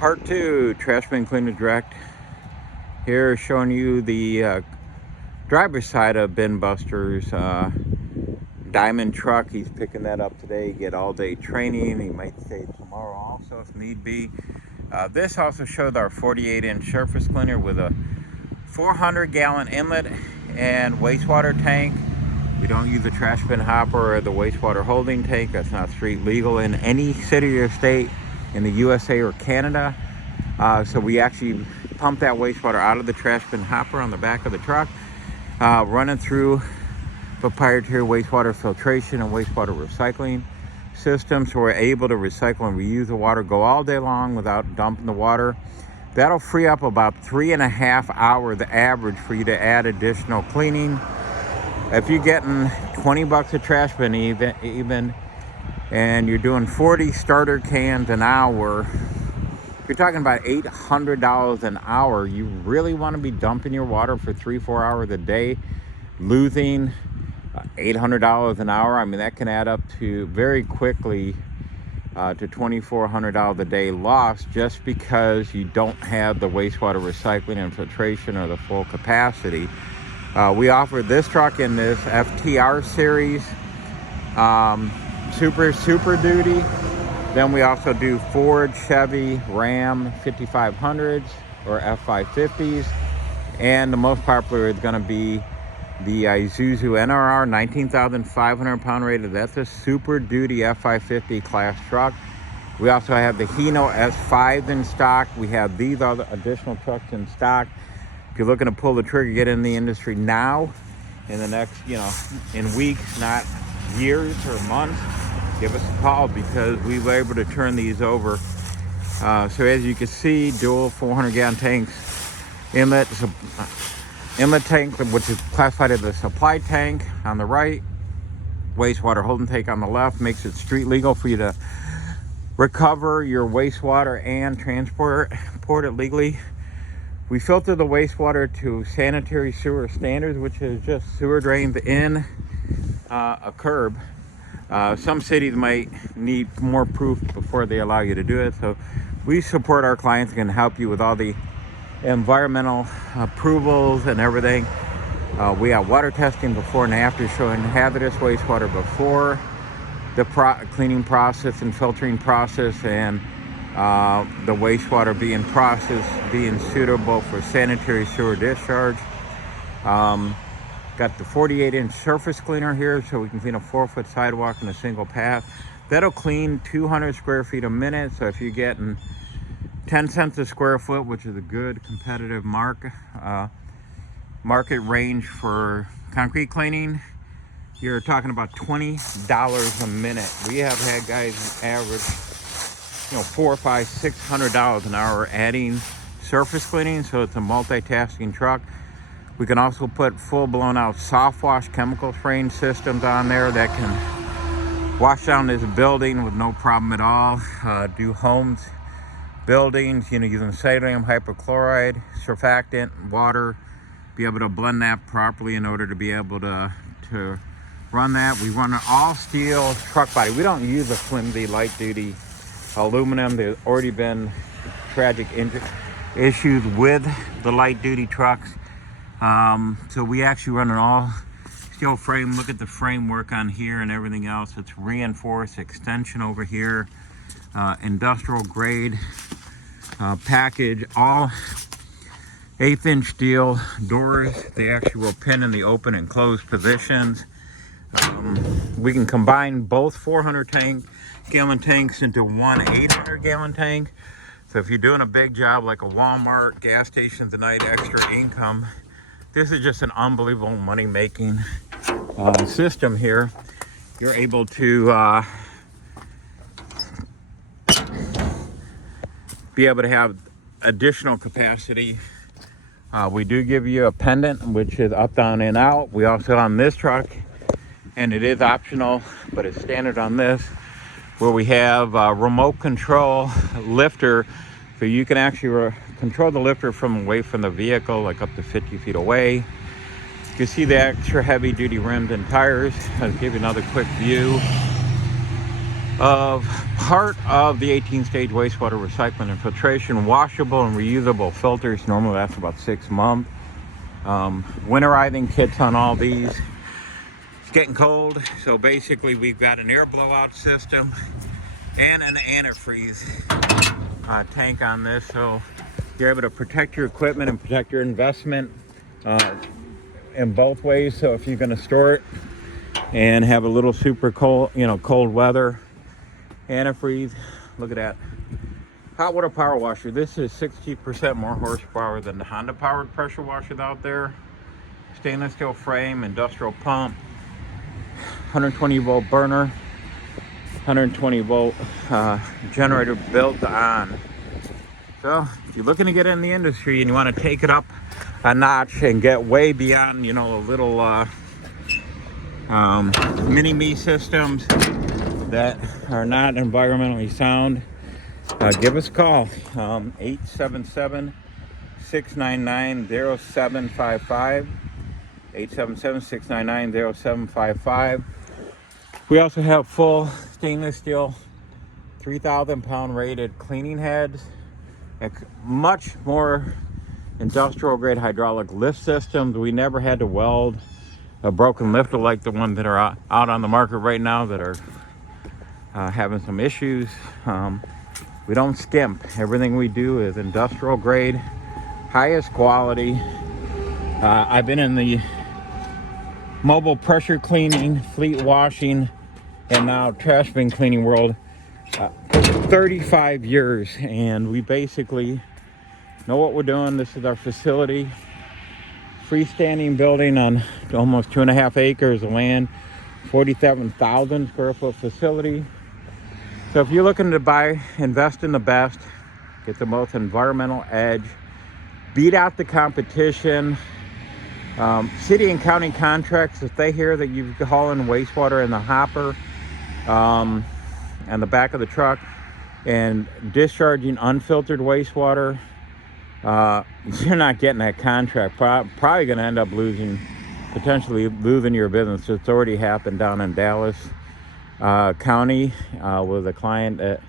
Part 2, Trash Bin Cleaner Direct. Here showing you the driver's side of Bin Buster's diamond truck. He's picking that up today, get all day training. He might stay tomorrow also if need be. This also showed our 48-inch surface cleaner with a 400-gallon inlet and wastewater tank. We don't use the trash bin hopper or the wastewater holding tank. That's not street legal in any city or state in the USA or Canada. So we actually pump that wastewater out of the trash bin hopper on the back of the truck, running through proprietary wastewater filtration and wastewater recycling system. So we're able to recycle and reuse the water, go all day long without dumping the water. That'll free up about 3.5 hours, the average, for you to add additional cleaning. If you're getting 20 bucks a trash bin even, and you're doing 40 starter cans an hour, you're talking about $800 an hour. You really want to be dumping your water for 3-4 hours a day, losing $800 an hour. I mean, that can add up to very quickly to $2,400 a day loss, just because you don't have the wastewater recycling and filtration or the full capacity. We offer this truck in this FTR series, Super Duty. Then we also do Ford, Chevy, Ram 5500s or F550s. And the most popular is going to be the Isuzu NRR 19,500 pound rated. That's a Super Duty F550 class truck. We also have the Hino S5 in stock. We have these other additional trucks in stock. If you're looking to pull the trigger, get in the industry now, in the next, in weeks, not years or months, give us a call, because we were able to turn these over. So as you can see, dual 400-gallon tanks, inlet tank, which is classified as a supply tank on the right, wastewater holding tank on the left. Makes it street legal for you to recover your wastewater and transport it legally. We filter the wastewater to sanitary sewer standards, which is just sewer drains in a curb. Some cities might need more proof before they allow you to do it. So we support our clients and can help you with all the environmental approvals and everything. We have water testing before and after, showing hazardous wastewater before the cleaning process and filtering process, and the wastewater being processed, being suitable for sanitary sewer discharge. Got the 48-inch surface cleaner here, so we can clean a 4-foot sidewalk in a single pass. That'll clean 200 square feet a minute. So if you're getting 10 cents a square foot, which is a good competitive market range for concrete cleaning, you're talking about $20 a minute. We have had guys average, $400, $500, $600 an hour adding surface cleaning. So it's a multitasking truck. We can also put full blown out soft wash chemical spraying systems on there that can wash down this building with no problem at all. Do homes, buildings, using sodium hypochlorite, surfactant, water, be able to blend that properly in order to be able to run that. We run an all steel truck body. We don't use a flimsy light duty aluminum. There's already been tragic issues with the light duty trucks. So we actually run an all steel frame. Look at the framework on here and everything else. It's reinforced extension over here, industrial grade package, all 1/8-inch steel doors. They actually will pin in the open and close positions. We can combine both 400-gallon tanks into one 800-gallon tank. So if you're doing a big job like a Walmart, gas station tonight, extra income, this is just an unbelievable money-making system here. You're able to be able to have additional capacity. We do give you a pendant, which is up, down, in, out. We also, on this truck, and it is optional, but it's standard on this, where we have a remote control lifter, so you can actually control the lifter from away from the vehicle, like up to 50 feet away. You can see the extra heavy duty rims and tires. I'll give you another quick view. of part of the 18-stage wastewater recycling and filtration, washable and reusable filters. Normally lasts about 6 months. Winterizing kits on all these. It's getting cold, so basically we've got an air blowout system and an antifreeze tank on this, so you're able to protect your equipment and protect your investment in both ways. So if you're going to store it and have a little super cold, cold weather, antifreeze. Look at that hot water power washer. This is 60% more horsepower than the Honda powered pressure washers out there. Stainless steel frame, industrial pump, 120 volt burner, 120 volt generator built on. So if you're looking to get in the industry and you want to take it up a notch and get way beyond, a little mini-me systems that are not environmentally sound, give us a call. 877-699-0755. 877-699-0755. We also have full stainless steel 3,000 pound rated cleaning heads, much more industrial grade hydraulic lift systems. We never had to weld a broken lifter like the ones that are out on the market right now that are having some issues. We don't skimp. Everything we do is industrial grade, highest quality. I've been in the mobile pressure cleaning, fleet washing, and now trash bin cleaning world 35 years, and we basically know what we're doing. This is our facility, freestanding building on almost 2.5 acres of land, 47,000 square foot facility. So if you're looking to invest in the best, get the most environmental edge, beat out the competition, city and county contracts, if they hear that you're hauling wastewater in the hopper and the back of the truck and discharging unfiltered wastewater, you're not getting that contract. Probably going to end up potentially losing your business. It's already happened down in Dallas County with a client that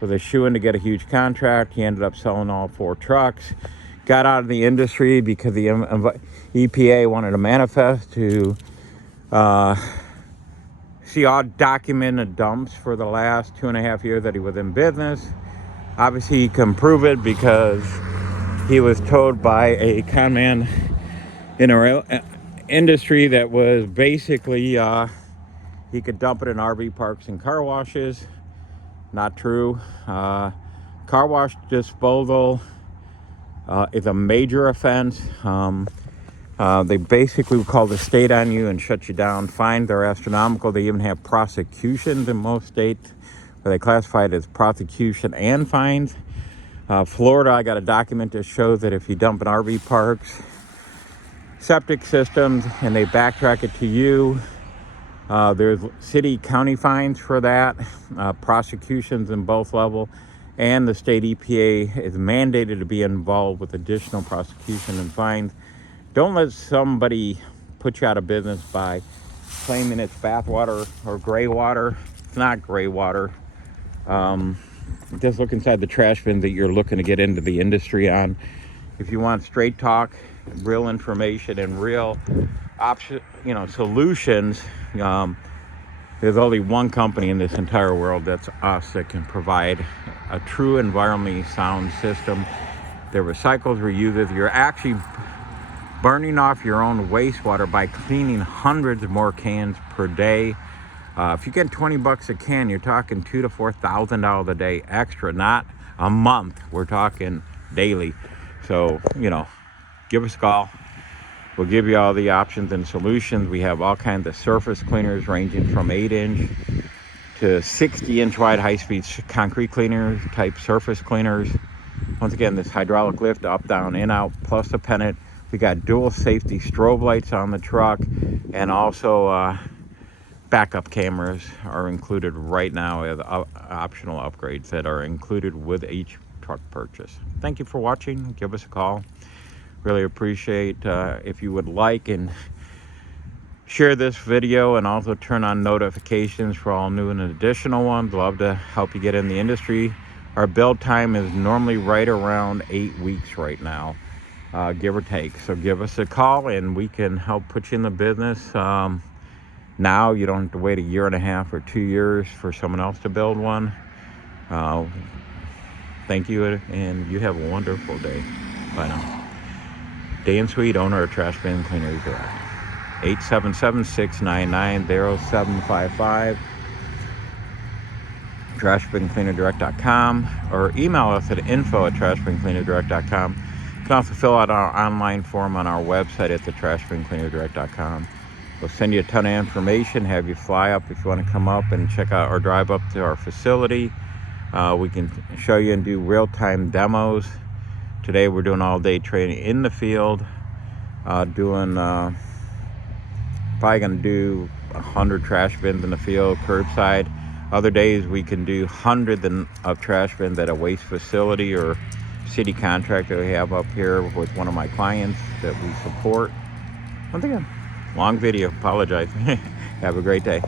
was a shoe-in to get a huge contract. He ended up selling all 4 trucks, got out of the industry because the EPA wanted a manifest to see all documented dumps for the last 2.5 years that he was in business. Obviously he can prove it because he was told by a con man in our industry that was basically he could dump it in RV parks and car washes. Not true. Car wash disposal is a major offense. They basically call the state on you and shut you down. Fines, they're astronomical. They even have prosecutions in most states where they classify it as prosecution and fines. Florida, I got a document that shows that if you dump in RV parks, septic systems, and they backtrack it to you, there's city, county fines for that, prosecutions in both levels, and the state EPA is mandated to be involved with additional prosecution and fines. Don't let somebody put you out of business by claiming it's bathwater or gray water. It's not gray water. Just look inside the trash bin that you're looking to get into the industry on. If you want straight talk, real information, and real solutions, there's only one company in this entire world, that's us, that can provide a true environmentally sound system that recycles, reuses. You're actually burning off your own wastewater by cleaning hundreds more cans per day. If you get $20 a can, you're talking $2,000 to $4,000 a day extra, not a month. We're talking daily. So, give us a call. We'll give you all the options and solutions. We have all kinds of surface cleaners ranging from 8-inch to 60-inch wide high-speed concrete cleaners type surface cleaners. Once again, this hydraulic lift, up, down, in, out, plus the pennant. We got dual safety strobe lights on the truck, and also backup cameras are included right now as optional upgrades that are included with each truck purchase. Thank you for watching. Give us a call. Really appreciate if you would like and Share this video and also turn on notifications for all new and additional ones. Love to help you get in the industry. Our build time is normally right around 8 weeks right now, give or take. So give us a call and we can help put you in the business. Now you don't have to wait a year and a half or 2 years for someone else to build one. Thank you, and you have a wonderful day. Bye now. Dan Sweet, owner of Trash Bin Cleaners Direct. 877-699-0755. trashbincleanerdirect.com, or email us at info@trashbincleanerdirect.com. You can also fill out our online form on our website at trashbincleanerdirect.com. We'll send you a ton of information, have you fly up if you want to come up and check out or drive up to our facility. We can show you and do real-time demos. Today we're doing all-day training in the field, probably going to do 100 trash bins in the field, curbside. Other days we can do hundreds of trash bins at a waste facility or city contract that we have up here with one of my clients that we support. Once again, long video, apologize. Have a great day.